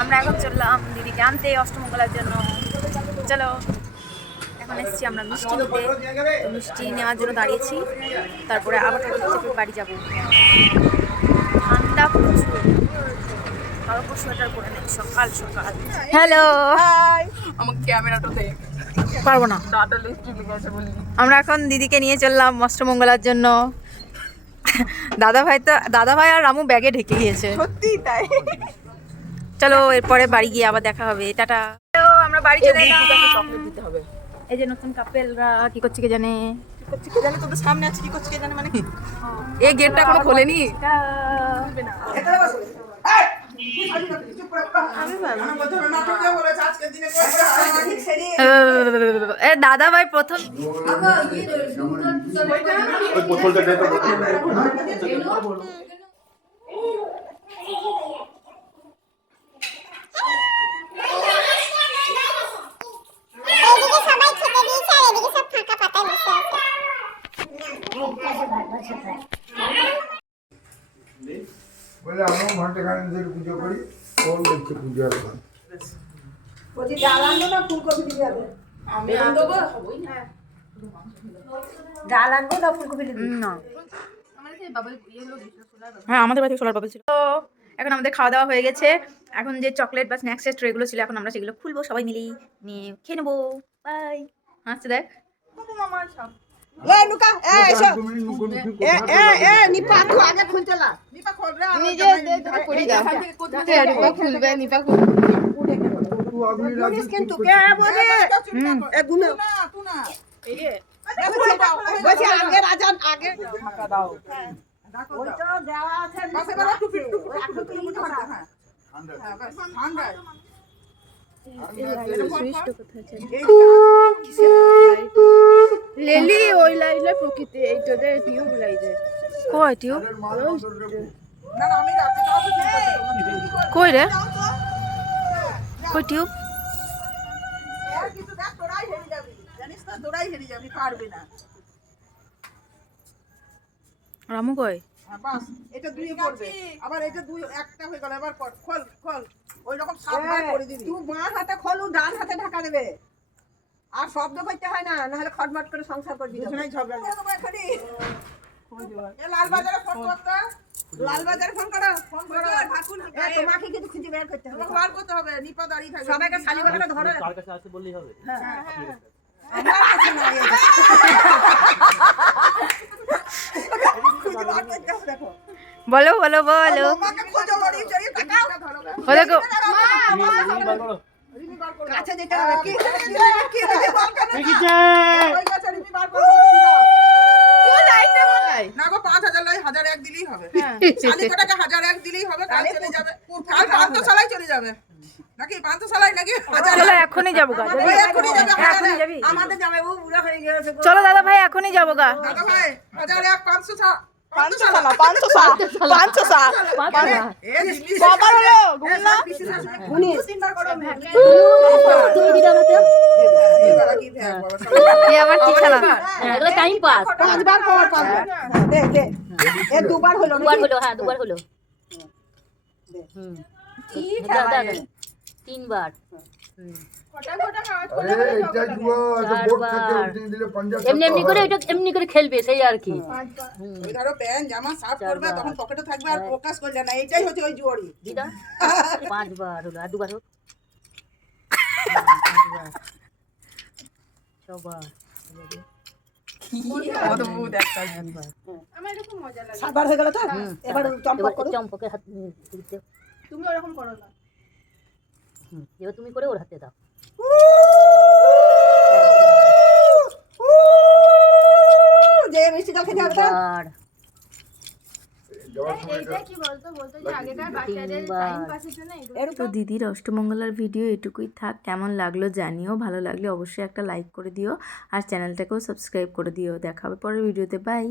আমরা এখন চললাম দিদিকে আনতে অষ্টমঙ্গলার জন্য। চলো, এখন এসেছি আমরা মিষ্টি নিতে। তো মিষ্টি নেওয়ার জন্য দাঁড়িয়েছি, তারপরে আবার টোটো বাড়ি যাবো। ঠান্ডা প্রচুর, অল্প সোয়েটার পরে নেই সকাল সকাল। হ্যালো, আমাকে ক্যামেরাটা দে, পারবো না। আমরা এখন দিদিকে নিয়ে চললাম অষ্টমঙ্গলার জন্য। দাদা ভাই আর রামু ব্যাগে ঢেকে গিয়েছে। সত্যি তাই। চলো, এরপরে বাড়ি গিয়ে আবার দেখা হবে। টাটা। আমরা বাড়ি চলে এলাম। চকলেট দিতে হবে। এই যে নতুন কাপেলরা কি করছে কে জানে। কি জানি তোদের সামনে আছে, কি করছে কে জানে, মানে কি এই গেটটা এখনো খোলেনি। দাদা ভাই প্রথম বলে আমরা ঘন্টা খানেক ধরে পুজো করি, কোন দেখছে পুজো এখন বলছি ডাল আনবো না ফুলকপি দিতে হবে? আমি আনবো। ডাল আনবো না ফুলকপি দিতে? না, হ্যাঁ আমাদের বাড়িতে সোলার বাবল ছিল। তো এখন আমাদের খাওয়া দাওয়া হয়ে গেছে। এখন যে চকলেট বা স্ন্যাক্সের ট্রেগুলো ছিল, এখন আমরা সেগুলো খুলবো, সবাই মিলেই নিয়ে খেয়ে নেবো। বাই। হাসতে দেখ। এ নুকা, এ এসো। এ নিপা তুই আগে খুলতে লা। নিপা খোল রে। নিজে দে ধরে পড়ি দাও। নিপা খুলবে, নিপা খুলবে। তুই আগুন লাগি কিন্তু কে বলে এ গুলো না তুই না এই বলছি আগে রাজান আগে ঢাকা দাও। ওই তো দেওয়া আছে বাসে বড় টুপি এখন তো ইন করা। হ্যাঁ হ্যাঁ বাস ঠান্ডা। লেলি ওই লাইলে প্রকৃতি এইটাতে টিউব লাইলে কই টিউব? না না আমি রাতে তাও তো ঠিক আছে। কই রে? কই টিউব? আর কিছু দেখ তোরাই হেরে যাবি, জানিস না তোরাই হেরে যাবি, পারবি না। রামু কই? হ্যাঁ বাস এটা দুইয়ে পড়বে, আবার এটা দুই একটা হয়ে গেল, এবার খোল খোল ওই রকম সাবধান করে দিবি। তুই বাঁ হাতে খোলু, ডান হাতে ঢাকা দেবে, আর শব্দ করতে হয় না, না হলে খটমট করে সংসার করবি। দুজনেই ঝগড়া করবে এখনি। এ লালবাজারে ফোন করতে, লালবাজারে ফোন করো, ফোন করো ঠাকুর। এ তোমাকে কিন্তু খুঁজে বের করতে হবে, বার করতে হবে। নিপা দাঁড়িয়ে থাকবে, সবাইকে শালি করে ধরে। কার কাছে আছে বললেই হবে। হ্যাঁ হ্যাঁ আমার কাছে না এটা। খুঁজে বার করতে হবে। দেখো বলো বলো বলো। আমাকে খোঁজো, লড়ি চড়ি তাকাও। বলো গো। রিমি বার করো। রিমি বার করো, কাছে যেতে হবে। কি কি রিমি বার করো, দেখিছে ওই কাছে রিমি বার করো। তুই লাইটটা বলাই না গো 5000 লাই 1001 দিলেই হবে। শালি কটাকে 1001 দিলেই হবে, কাল চলে যাবে। কাল পান্থশালায় চলে যাবে নাকি? পান্থশালায় নাকি 1000? চলো এখনই যাবো গা। ওই এখনই যাবে। এখনই যাবি? আমাদের যাবে ও বুড়া হয়ে গেছে। চলো দাদা ভাই, এখনই যাবো গা। দাদা ভাই 1001 500 500 এ জিনিস বাবার হলো গুণনা 19 তিনবার করো। তুই দিদা মতে এবারে কি দেখ বাবা, এ আবার কি খেলা? এগুলো টাইম পাস পাঁচবার কর, পাঁচবার। দে দে এ দুবার হলো দুবার নাকি? হলো, হ্যাঁ দুবার হলো। কি খেলা এ? তিনবার আরে এটা জুয়া তো বোর্ড থেকে উঠে দিলে 50 এমনি এমনি করে এটা এমনি করে খেলবে সেই আর কি। ওই ধরো প্যান্ট জামা সাফ করবে, তখন পকেটে থাকবে আর ফোকাস করলে না, এটাই হচ্ছে ওই জুয়ারি। দিদা পাঁচবার হলো, আর দুবার হোক। ছবার সাতবার হয়ে গেল তো, এবার চম্পক করো। চম্পকের হাত দিতে। তুমি ওরকম করো না। এবার তুমি করে ওর হাতে দাও। যে মিষ্টি জল খেতে হবে তো। চার যাওয়ার সময় তো দিদির অষ্টমঙ্গলার ভিডিও এটুকুই থাক। কেমন লাগলো জানিও, ভালো লাগলে অবশ্যই একটা লাইক করে দিও আর চ্যানেলটাকেও সাবস্ক্রাইব করে দিও। দেখা হবে পরের ভিডিওতে। বাই।